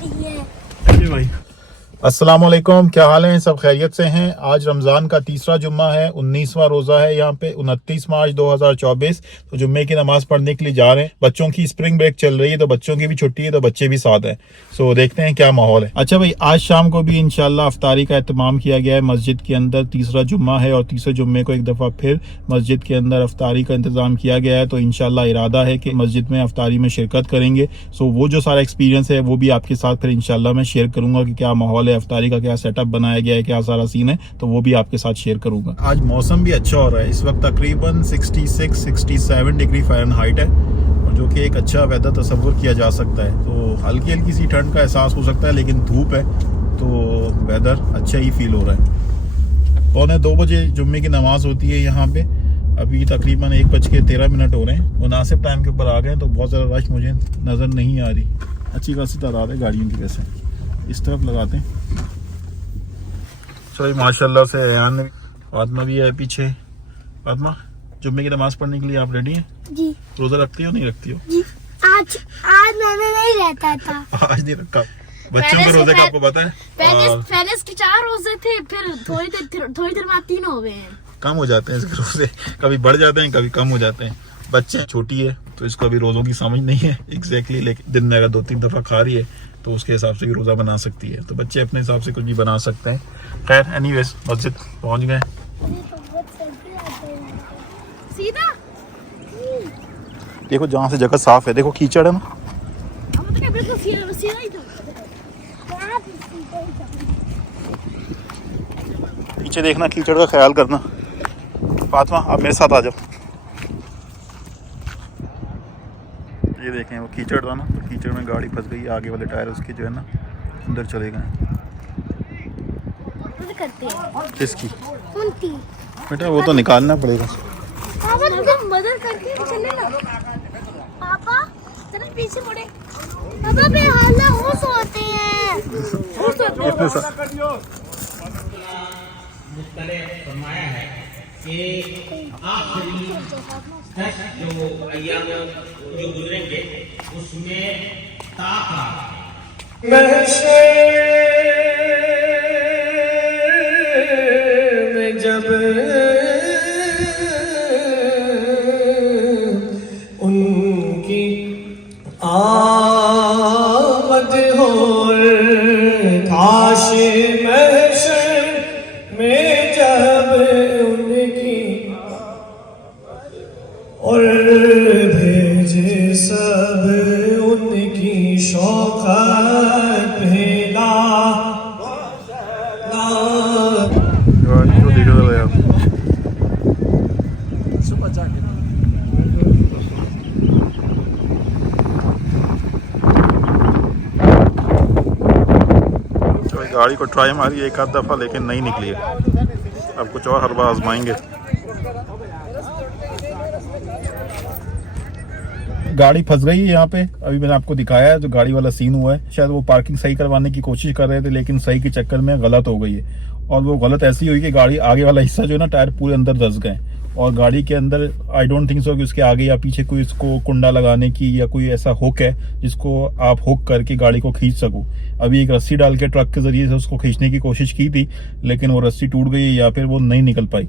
जाती है। भाई अस्सलाम वालेकुम, क्या हाल है? सब खैरियत से हैं। आज रमज़ान का तीसरा जुम्मा है, 19वां रोज़ा है यहाँ पे। 29 मार्च 2024 तो जुम्मे की नमाज पढ़ने के लिए जा रहे हैं। बच्चों की स्प्रिंग ब्रेक चल रही है तो बच्चों की भी छुट्टी है तो बच्चे भी साथ हैं। सो देखते हैं क्या माहौल है। अच्छा भाई, आज शाम को भी इंशाल्लाह अफ्तारी का एहतमाम किया गया है मस्जिद के अंदर। तीसरा जुम्मा है और तीसरे जुम्मे को एक दफ़ा फिर मस्जिद के अंदर अफ्तारी का इंतज़ाम किया गया है। तो इंशाल्लाह इरादा है कि मस्जिद में अफ्तारी में शिरकत करेंगे। सो वो जो सारा एक्सपीरियंस है वो भी आपके साथ फिर इंशाल्लाह मैं शेयर करूंगा कि क्या माहौल है, अफ्तारी का क्या सेटअप बनाया गया है, क्या सारा सीन है, तो वो भी आपके साथ शेयर करूंगा। आज मौसम भी अच्छा हो रहा है। इस वक्त तकरीबन 66-67 डिग्री फ़ारेनहाइट है और जो कि एक अच्छा वेदर तस्वुर किया जा सकता है। तो हल्की हल्की सी ठंड का एहसास हो सकता है लेकिन धूप है तो वेदर अच्छा ही फील हो रहा है। 1:45 बजे जुम्मे की नमाज होती है यहाँ पे। अभी तकरीबन 1:13 हो रहे हैं। मुनासिब टाइम के ऊपर आ गए तो बहुत ज़्यादा रश मुझे नज़र नहीं आ रही। अच्छी खासी तादाद है गाड़ियों की। वैसे इस तरफ लगाते हैं। चलो माशाल्लाह से अयान फातिमा भी है पीछे। फातिमा, जुम्मे की नमाज पढ़ने के लिए आप रेडी हैं? जी। रोज़ा रखती हो नहीं रखती हो? जी। आज मैंने नहीं रहता था। आज नहीं रखा। बच्चों के रोजे का आपको पता है? पहले इसके 4 रोजे थे, फिर थोड़ी देर बाद 3 हो गए हैं। कम हो जाते हैं इसके रोजे, कभी बढ़ जाते हैं कभी कम हो जाते हैं। बच्चे छोटी है तो इसको अभी रोज़ों की समझ नहीं है एग्जैक्टली, लेकिन दिन में अगर 2-3 दफ़ा खा रही है तो उसके हिसाब से भी रोज़ा बना सकती है। तो बच्चे अपने हिसाब से कुछ भी बना सकते हैं। खैर एनीवेज मस्जिद पहुंच गए। सीधा देखो जहाँ से जगह साफ है, देखो कीचड़ है ना। पीछे देखना, कीचड़ का ख्याल करना। फातिमा आप मेरे साथ आ जाओ। ये देखें वो कीचड़ था ना, तो कीचड़ में गाड़ी फंस गई। आगे वाले टायर उसके जो है ना अंदर चले गए। किसकी? बेटा वो तो निकालना पड़ेगा। मदद करके चले ना पापा, चलो पीछे मुड़े। पापा बेहाल होश होते हैं। फरमाया है कि आखिरी जो अय्याम जो गुजरेंगे उसमें ताका जब उनकी आमद हो, काश महशर में जब उनकी और भेजे सब उनकी शौकत भेला गाड़ी को ट्राई मारी एक आध दफ़ा लेकिन नहीं निकली है। अब कुछ और हरबा आजमाएंगे। गाड़ी फंस गई है यहाँ पे। अभी मैंने आपको दिखाया है जो गाड़ी वाला सीन हुआ है। शायद वो पार्किंग सही करवाने की कोशिश कर रहे थे लेकिन सही के चक्कर में गलत हो गई है। और वो गलत ऐसी हुई कि गाड़ी आगे वाला हिस्सा जो है ना, टायर पूरे अंदर धंस गए। और गाड़ी के अंदर आई डोंट थिंक सो कि उसके आगे या पीछे कोई इसको कुंडा लगाने की या कोई ऐसा हुक है जिसको आप हुक करके गाड़ी को खींच सको। अभी एक रस्सी डाल के ट्रक के जरिए से उसको खींचने की कोशिश की थी लेकिन वो रस्सी टूट गई या फिर वो नहीं निकल पाई।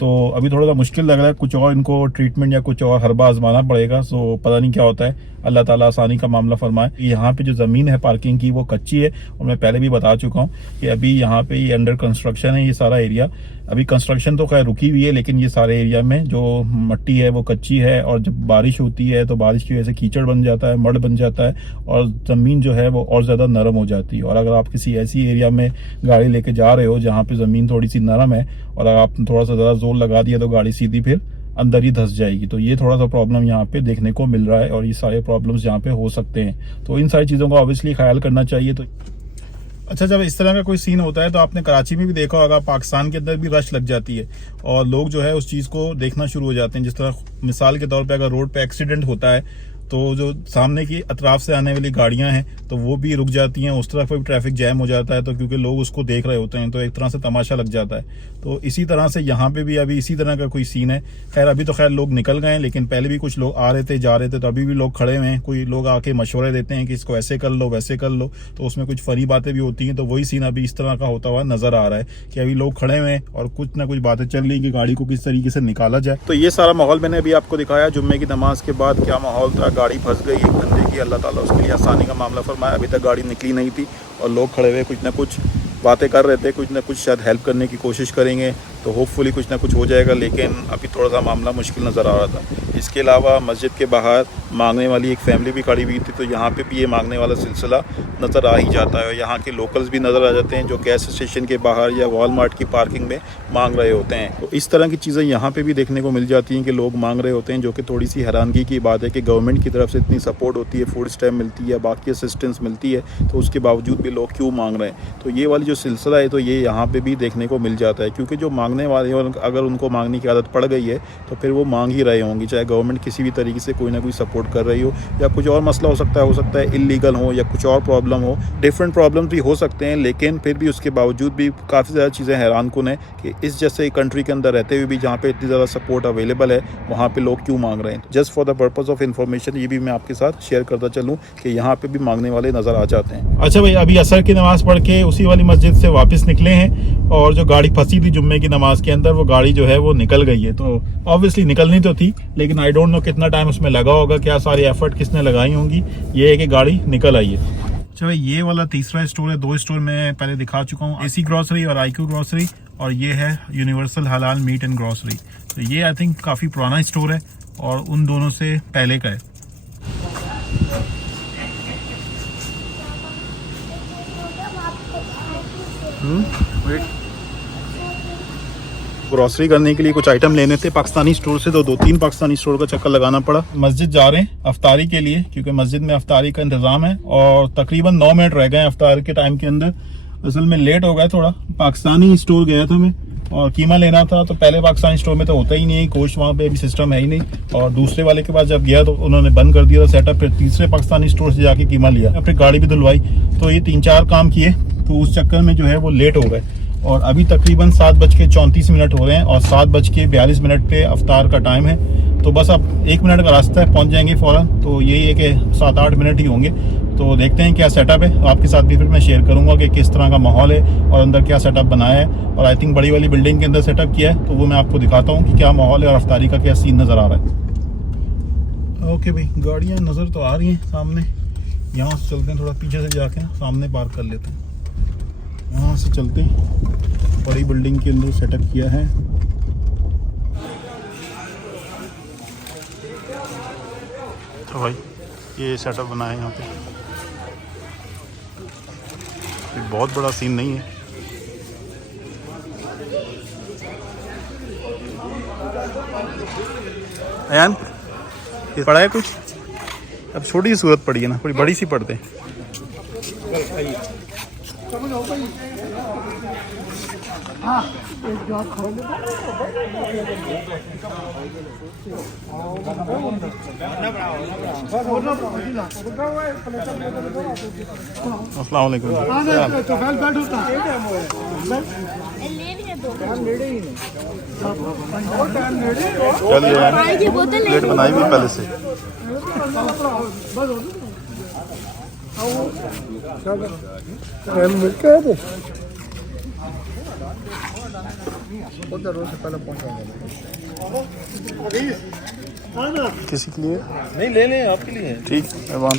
तो अभी थोड़ा सा मुश्किल लग रहा है। कुछ और इनको ट्रीटमेंट या कुछ और हरबा आजमाना पड़ेगा। सो पता नहीं क्या होता है। अल्लाह ताला आसानी का मामला फरमाए। यहाँ पे जो ज़मीन है पार्किंग की वो कच्ची है और मैं पहले भी बता चुका हूँ कि अभी यहाँ पे ये अंडर कंस्ट्रक्शन है। ये सारा एरिया अभी कंस्ट्रक्शन तो खैर रुकी हुई है लेकिन ये सारे एरिया में जो मट्टी है वो कच्ची है। और जब बारिश होती है तो बारिश की वजह से कीचड़ बन जाता है, मड बन जाता है और ज़मीन जो है वो और ज़्यादा नरम हो जाती है। और अगर आप किसी ऐसी एरिया में गाड़ी लेके जा रहे हो जहाँ पे ज़मीन थोड़ी सी नरम है और अगर आप थोड़ा सा ज़्यादा जोर लगा दिया तो गाड़ी सीधी फिर अंदर ही धंस जाएगी। तो ये थोड़ा सा प्रॉब्लम यहाँ पे देखने को मिल रहा है और ये सारे प्रॉब्लम्स यहाँ पे हो सकते हैं। तो इन सारी चीज़ों का ऑब्वियसली ख्याल करना चाहिए। तो अच्छा, जब इस तरह का कोई सीन होता है तो आपने कराची में भी देखा होगा, पाकिस्तान के अंदर भी रश लग जाती है और लोग जो है उस चीज़ को देखना शुरू हो जाते हैं। जिस तरह मिसाल के तौर पे अगर रोड पे एक्सीडेंट होता है तो जो सामने की अतराफ से आने वाली गाड़ियां हैं तो वो भी रुक जाती हैं, उस तरफ भी ट्रैफिक जैम हो जाता है, तो क्योंकि लोग उसको देख रहे होते हैं तो एक तरह से तमाशा लग जाता है। तो इसी तरह से यहाँ पे भी अभी इसी तरह का कोई सीन है। खैर अभी तो खैर लोग निकल गए हैं, लेकिन पहले भी कुछ लोग आ रहे थे जा रहे थे, तो अभी भी लोग खड़े हुए हैं। कोई लोग आके मशवरे देते हैं कि इसको ऐसे कर लो वैसे कर लो, तो उसमें कुछ फनी बातें भी होती हैं। तो वही सीन अभी इस तरह का होता हुआ नजर आ रहा है कि अभी लोग खड़े हुए हैं और कुछ ना कुछ बातें चल रही कि गाड़ी को किस तरीके से निकाला जाए। तो ये सारा माहौल मैंने अभी आपको दिखाया। जुम्मे की नमाज के बाद क्या माहौल था, गाड़ी फंस गई एक बंदे की, अल्लाह ताला उसके लिए आसानी का मामला फरमाया। अभी तक गाड़ी निकली नहीं थी और लोग खड़े हुए कुछ ना कुछ बातें कर रहे थे, कुछ ना कुछ शायद हेल्प करने की कोशिश करेंगे, तो होपफुली कुछ ना कुछ हो जाएगा। लेकिन अभी थोड़ा सा मामला मुश्किल नज़र आ रहा था। इसके अलावा मस्जिद के बाहर मांगने वाली एक फैमिली भी खड़ी हुई थी, तो यहाँ पे भी ये मांगने वाला सिलसिला नज़र आ ही जाता है। यहाँ के लोकल्स भी नज़र आ जाते हैं जो गैस स्टेशन के बाहर या वॉलमार्ट की पार्किंग में मांग रहे होते हैं। तो इस तरह की चीज़ें यहाँ पे भी देखने को मिल जाती हैं कि लोग मांग रहे होते हैं, जो कि थोड़ी सी हैरानगी की बात है कि गवर्नमेंट की तरफ से इतनी सपोर्ट होती है, फूड स्टैम्प मिलती है, बाकी असिस्टेंस मिलती है, तो उसके बावजूद भी लोग क्यों मांग रहे हैं। तो ये वाली जो सिलसिला है तो ये यहाँ पे भी देखने को मिल जाता है, क्योंकि जो मांगने वाले हैं अगर उनको मांगने की आदत पड़ गई है तो फिर वो मांग ही रहे होंगे, चाहे गवर्नमेंट किसी भी तरीके से कोई ना कोई सपोर्ट कर रही हो या कुछ और मसला हो सकता है इलीगल हो या कुछ और प्रॉब्लम हो, डिफरेंट प्रॉब्लम भी हो सकते हैं। लेकिन फिर भी उसके बावजूद भी काफ़ी ज़्यादा चीज़ें हैरानकुन है कि इस जैसे कंट्री के अंदर रहते हुए भी जहाँ पे इतनी ज़्यादा सपोर्ट अवेलेबल है, वहाँ पे लोग क्यों मांग रहे हैं। Just for the purpose of information ये भी मैं आपके साथ शेयर करता चलूँ कि यहाँ पे भी मांगने वाले नज़र आ जाते हैं। अच्छा भाई, अभी असर की नमाज़ पढ़ के उसी वाली मस्जिद से वापस निकले हैं और जो गाड़ी फंसी थी जुम्मे की नमाज के अंदर, वो गाड़ी जो है वो निकल गई है। तो ऑब्वियसली निकलनी तो थी, लेकिन आई डोंट नो कितना टाइम उसमें लगा होगा, क्या सारी एफर्ट किसने लगाई होंगी। ये है कि गाड़ी निकल आई है। अच्छा भाई, ये वाला तीसरा स्टोर है। 2 स्टोर मैं पहले दिखा चुका हूँ, एसी ग्रॉसरी और IQ ग्रॉसरी, और ये है यूनिवर्सल हलाल मीट एंड ग्रॉसरी। तो ये आई थिंक काफ़ी पुराना स्टोर है और उन दोनों से पहले का है। ग्रॉसरी करने के लिए कुछ आइटम लेने थे पाकिस्तानी स्टोर से, तो 2-3 पाकिस्तानी स्टोर का चक्कर लगाना पड़ा। मस्जिद जा रहे हैं अफ्तारी के लिए, क्योंकि मस्जिद में अफ्तारी का इंतजाम है और तकरीबन 9 मिनट रह गए अफ्तार के टाइम के अंदर। असल में लेट हो गया थोड़ा। पाकिस्तानी स्टोर गया था मैं और कीमा लेना था, तो पहले पाकिस्तानी स्टोर में तो होता ही नहीं है, कोच वहाँ पे भी सिस्टम है ही नहीं, और दूसरे वाले के पास जब गया तो उन्होंने बंद कर दिया था सेटअप। फिर तीसरे पाकिस्तानी स्टोर से जाके कीमा लिया, फिर गाड़ी भी धुलवाई। तो ये 3-4 काम किए, तो उस चक्कर में जो है वो लेट हो गए। और अभी तकरीबन 7:34 हो रहे हैं और 7:42 पे अफ्तार का टाइम है। तो बस अब 1 मिनट का रास्ता है, पहुंच जाएंगे फ़ौरन। तो यही है कि 7-8 मिनट ही होंगे। तो देखते हैं क्या सेटअप है, आपके साथ भी फिर मैं शेयर करूंगा कि किस तरह का माहौल है और अंदर क्या सेटअप बनाया है। और आई थिंक बड़ी वाली बिल्डिंग के अंदर सेटअप किया है, तो वो मैं आपको दिखाता हूँ कि क्या माहौल है और अफ्तारी का क्या सीन नज़र आ रहा है। ओके भाई, गाड़ियाँ नज़र तो आ रही हैं सामने। यहाँ से चलते हैं, थोड़ा पीछे से जाके ना सामने पार्क कर लेते हैं। यहाँ से चलते हैं, बड़ी बिल्डिंग के अंदर सेटअप किया है। तो भाई ये सेटअप बनाया है यहाँ पे, बहुत बड़ा सीन नहीं है। अयान, ये पड़ा है कुछ? अब छोटी सी सूरत पड़ी है ना, थोड़ी बड़ी सी पड़ते हैं। अस्सलाम वालेकुम। चलिए, प्लेट बनाई हुई पहले से। किसी के लिए नहीं, ले लें, आपके लिए। ठीक, मेहरबान।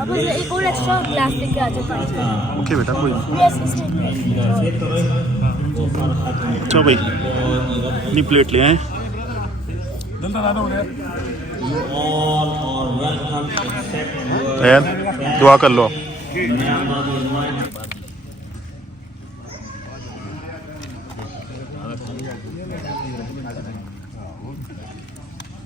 अब एक और एक्स्ट्रा ग्लास लेके आ जाओ। ओके बेटा, कोई यस, इसमें अच्छा भाई, अपनी प्लेट ले आए। दुआ कर लो।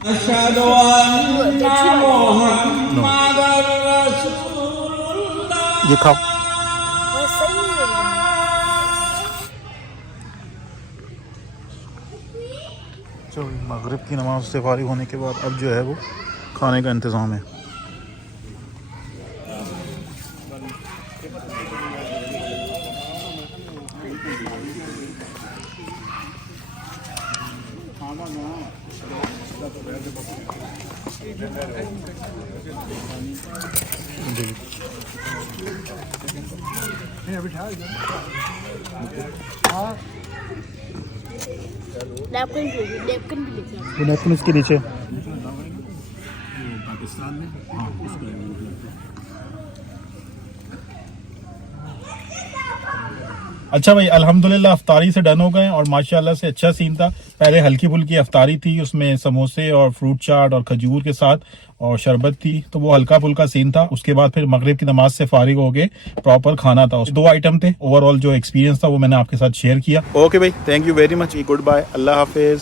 अशहदु अन्ना मुहम्मदर रसूलुल्लाह। ये खाओ। वो सही है। चलो मगरिब की नमाज से फारिग होने के बाद अब जो है वो खाने का इंतज़ाम है। नैपकिन भी लेके आओ। वो नैपकिन उसके नीचे। अच्छा भाई अल्हम्दुलिल्लाह अफ्तारी से डन हो गए और माशाल्लाह से अच्छा सीन था। पहले हल्की फुल्की अफ्तारी थी, उसमें समोसे और फ्रूट चाट और खजूर के साथ और शरबत थी, तो वो हल्का फुल्का सीन था। उसके बाद फिर मगरिब की नमाज से फारिग हो गए, प्रॉपर खाना था। 2 आइटम थे। ओवरऑल जो एक्सपीरियंस था वो मैंने आपके साथ शेयर किया। ओके भाई, thank you very much, goodbye, अल्लाह हाफिज।